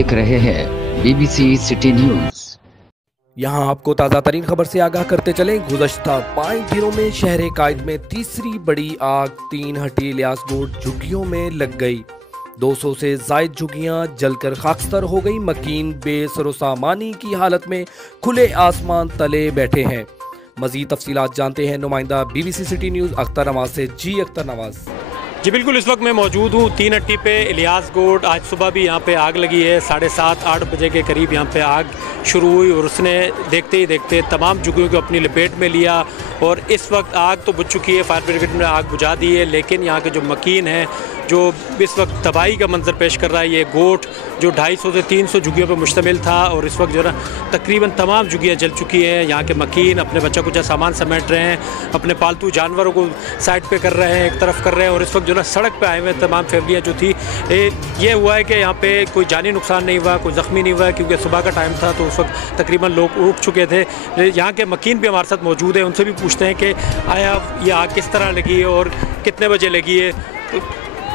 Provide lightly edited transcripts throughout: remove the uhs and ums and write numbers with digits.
देख रहे हैं BBC सिटी न्यूज। यहाँ आपको ताज़ा तरीन खबर से आगाह करते चलें। गुज़श्ता 5 दिनों में शहर कायद में तीसरी बड़ी आग 3 हट्टी इलियास गोट झुग्गियों में लग गई। 200 से जायद झुग्गियां जलकर खाकस्तर हो गई। मकीन बेसरो सामानी की हालत में खुले आसमान तले बैठे हैं। मजीद तफसीलात जानते हैं नुमाइंदा BBC city news Akhtar Nawaz से। जी अख्तर नवाज। जी बिल्कुल, इस वक्त मैं मौजूद हूँ 3 हट्टी पे इलियास गोट। आज सुबह भी यहाँ पे आग लगी है। 7:30-8 बजे के करीब यहाँ पे आग शुरू हुई और उसने देखते ही देखते तमाम झुग्गियों को अपनी लपेट में लिया और इस वक्त आग तो बुझ चुकी है। फायर ब्रिगेड ने आग बुझा दी है, लेकिन यहाँ के जो मकीन है जो इस वक्त तबाही का मंजर पेश कर रहा है। ये गोट जो 250 से 300 झुग्गियों पर मुश्तमिल था और इस वक्त जो है ना तकरीबन तमाम झुग्गियाँ जल चुकी हैं। यहाँ के मकीन अपने बच्चा कुचा सामान समेट रहे हैं, अपने पालतू जानवरों को साइड पे कर रहे हैं, एक तरफ कर रहे हैं और इस वक्त जो ना सड़क पे आए हुए तमाम फैमिलियाँ जो थी। ये हुआ है कि यहाँ पे कोई जानी नुकसान नहीं हुआ, कोई ज़ख्मी नहीं हुआ क्योंकि सुबह का टाइम था तो उस वक्त तकरीबन लोग उठ चुके थे। यहाँ के मकीन भी हमारे साथ मौजूद है, उनसे भी पूछते हैं कि आया ये आग किस तरह लगी है और कितने बजे लगी है। तो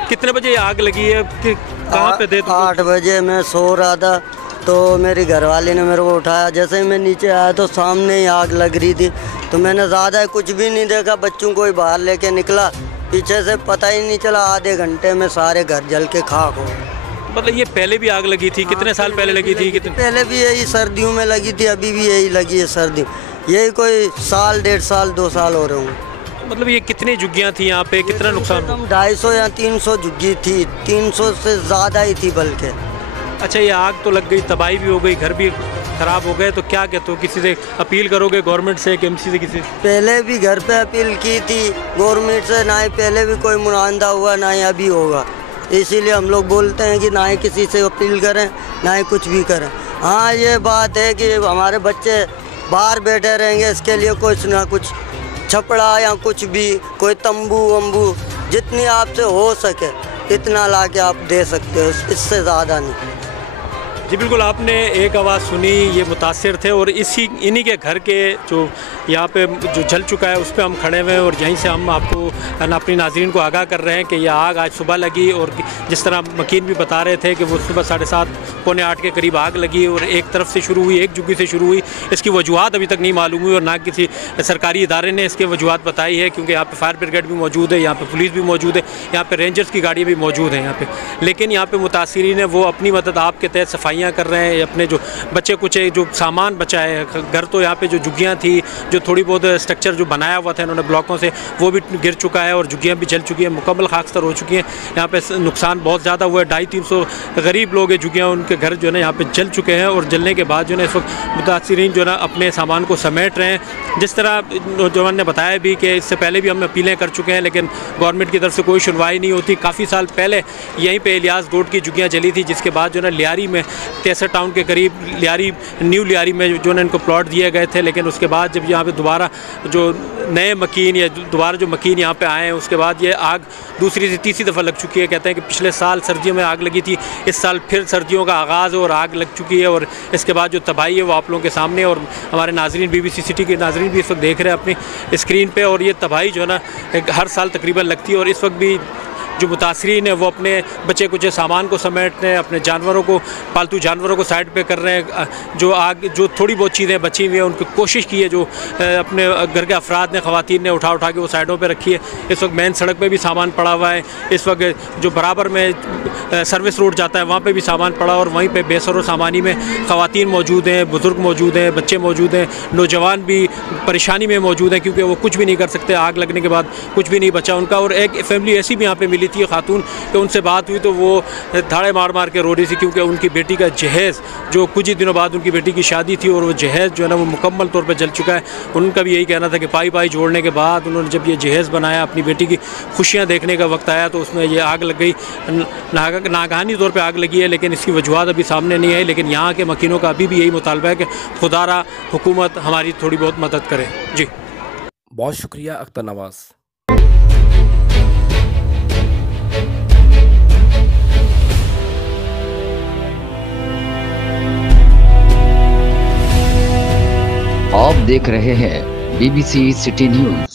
कितने बजे ये आग लगी है, कि कहाँ पे थे? 8 बजे मैं सो रहा था तो मेरी घरवाली ने मेरे को उठाया। जैसे ही मैं नीचे आया तो सामने ही आग लग रही थी तो मैंने ज़्यादा कुछ भी नहीं देखा, बच्चों को ही बाहर लेके निकला। पीछे से पता ही नहीं चला, आधे घंटे में सारे घर जल के खाक हो गए। मतलब ये पहले भी आग लगी थी? कितने साल पहले लगी थी? पहले भी यही सर्दियों में लगी थी, अभी भी यही लगी है सर्दी। यही कोई साल 1.5 साल 2 साल हो रहे होंगे। मतलब ये कितनी झुग्गियाँ थी यहाँ पे, कितना नुकसान? 250 या 300 झुग्गी थी, 300 से ज़्यादा ही थी बल्कि। अच्छा, ये आग तो लग गई, तबाही भी हो गई, घर भी ख़राब हो गए, तो क्या कहते हो? किसी से अपील करोगे, गवर्नमेंट से, KMC से, किसी? पहले भी घर पे अपील की थी गवर्नमेंट से, ना ही पहले भी कोई मुनादा हुआ ना ही अभी होगा। इसीलिए हम लोग बोलते हैं कि ना ही किसी से अपील करें ना ही कुछ भी करें। हाँ, ये बात है कि हमारे बच्चे बाहर बैठे रहेंगे, इसके लिए कुछ ना कुछ छपड़ा या कुछ भी, कोई तंबू वम्बू जितनी आपसे हो सके इतना ला के आप दे सकते हो, इससे ज़्यादा नहीं। जी बिल्कुल, आपने एक आवाज़ सुनी, ये मुतासिर थे और इन्हीं के घर के जो यहाँ पे जो जल चुका है उस पर हम खड़े हुए हैं और यहीं से हम आपको अपनी नाज़रीन को आगाह कर रहे हैं कि यह आग आज सुबह लगी और जिस तरह मकीन भी बता रहे थे कि वो सुबह 7:30 पौने 8 के करीब आग लगी और एक तरफ से शुरू हुई, एक झुग्गी से शुरू हुई। इसकी वजूहत अभी तक नहीं मालूम हुई और ना किसी सरकारी इदारे ने इसकी वजूहत बताई है, क्योंकि यहाँ पर फायर ब्रिगेड भी मौजूद है, यहाँ पर पुलिस भी मौजूद है, यहाँ पर रेंजर्स की गाड़ियाँ भी मौजूद हैं यहाँ पर। लेकिन यहाँ पर मुतासिरीन है वो अपनी मदद आपके तहत सफाइयाँ कर रहे हैं, अपने जो बच्चे कुचे जो सामान बचा है घर, तो यहाँ पे जो झुग्गियाँ थी, जो थोड़ी बहुत स्ट्रक्चर जो बनाया हुआ था इन्होंने ब्लॉकों से, वो भी गिर चुका है और झुग्गियाँ भी जल चुकी हैं, मुकम्मल खाकस्तर हो चुकी हैं। यहाँ पे नुकसान बहुत ज़्यादा हुआ है। 250-300 गरीब लोग हैं, झुग्गियाँ उनके घर जो है ना यहाँ पे जल चुके हैं और जलने के बाद जो है इस वक्त मुतासिरीन जो है ना अपने सामान को समेट रहे हैं। जिस तरह नौजवान ने बताया भी कि इससे पहले भी हम अपीलें कर चुके हैं लेकिन गवर्नमेंट की तरफ से कोई सुनवाई नहीं होती। काफ़ी साल पहले यहीं पर इलियास गोट की झुग्गियाँ जली थी, जिसके बाद जो है ना लियारी में 63 टाउन के करीब न्यू लियारी में जो है इनको प्लॉट दिए गए थे, लेकिन उसके बाद जब यहाँ पे दोबारा जो नए मकीन या दोबारा जो मकीन यहाँ पे आए हैं उसके बाद ये आग दूसरी से तीसरी दफ़ा लग चुकी है। कहते हैं कि पिछले साल सर्दियों में आग लगी थी, इस साल फिर सर्दियों का आगाज़ और आग लग चुकी है और इसके बाद जो तबाही है वो आप लोगों के सामने और हमारे नाजरीन BBC सिटी के नाजरीन भी इस वक्त देख रहे हैं अपनी स्क्रीन पर। और ये तबाही जो है ना हर साल तकरीबन लगती है और इस वक्त भी जो मुतासरीन है वो अपने बच्चे कुचे सामान को समेट रहे हैं, अपने जानवरों को, पालतू जानवरों को साइड पे कर रहे हैं। जो आग जो थोड़ी बहुत चीज़ें बची हुई हैं उनकी कोशिश की है, जो अपने घर के अफराद ने, ख़वातीन ने उठा के वो साइडों पे रखी है। इस वक्त मेन सड़क पे भी सामान पड़ा हुआ है, इस वक्त जो बराबर में सर्विस रोड जाता है वहाँ पे भी सामान पड़ा और वहीं पे बेसरो सामानी में ख़वातीन मौजूद हैं, बुज़ुर्ग मौजूद हैं, बच्चे मौजूद हैं, नौजवान भी परेशानी में मौजूद हैं क्योंकि वो कुछ भी नहीं कर सकते। आग लगने के बाद कुछ भी नहीं बचा उनका। और एक फैमिली ऐसी भी यहाँ पर मिली थी खातून, कि उनसे बात हुई तो वो धाड़े मार के रो रही थी क्योंकि उनकी बेटी का जहेज़ जो कुछ ही दिनों बाद उनकी बेटी की शादी थी और वो जहेज़ जो है ना वो मुकम्मल तौर पे जल चुका है। उनका भी यही कहना था कि पाई जोड़ने के बाद उन्होंने जब ये जहेज़ बनाया, अपनी बेटी की खुशियाँ देखने का वक्त आया तो उसमें ये आग लग गई। नागहानी तौर पर आग लगी है लेकिन इसकी वजूहत अभी सामने नहीं आई। लेकिन यहाँ के मकीनों का अभी भी यही मुतालबा है कि खुदारा हुकूमत हमारी थोड़ी बहुत मदद करे। जी बहुत शुक्रिया अख्तर नवाज। आप देख रहे हैं BBC सिटी न्यूज।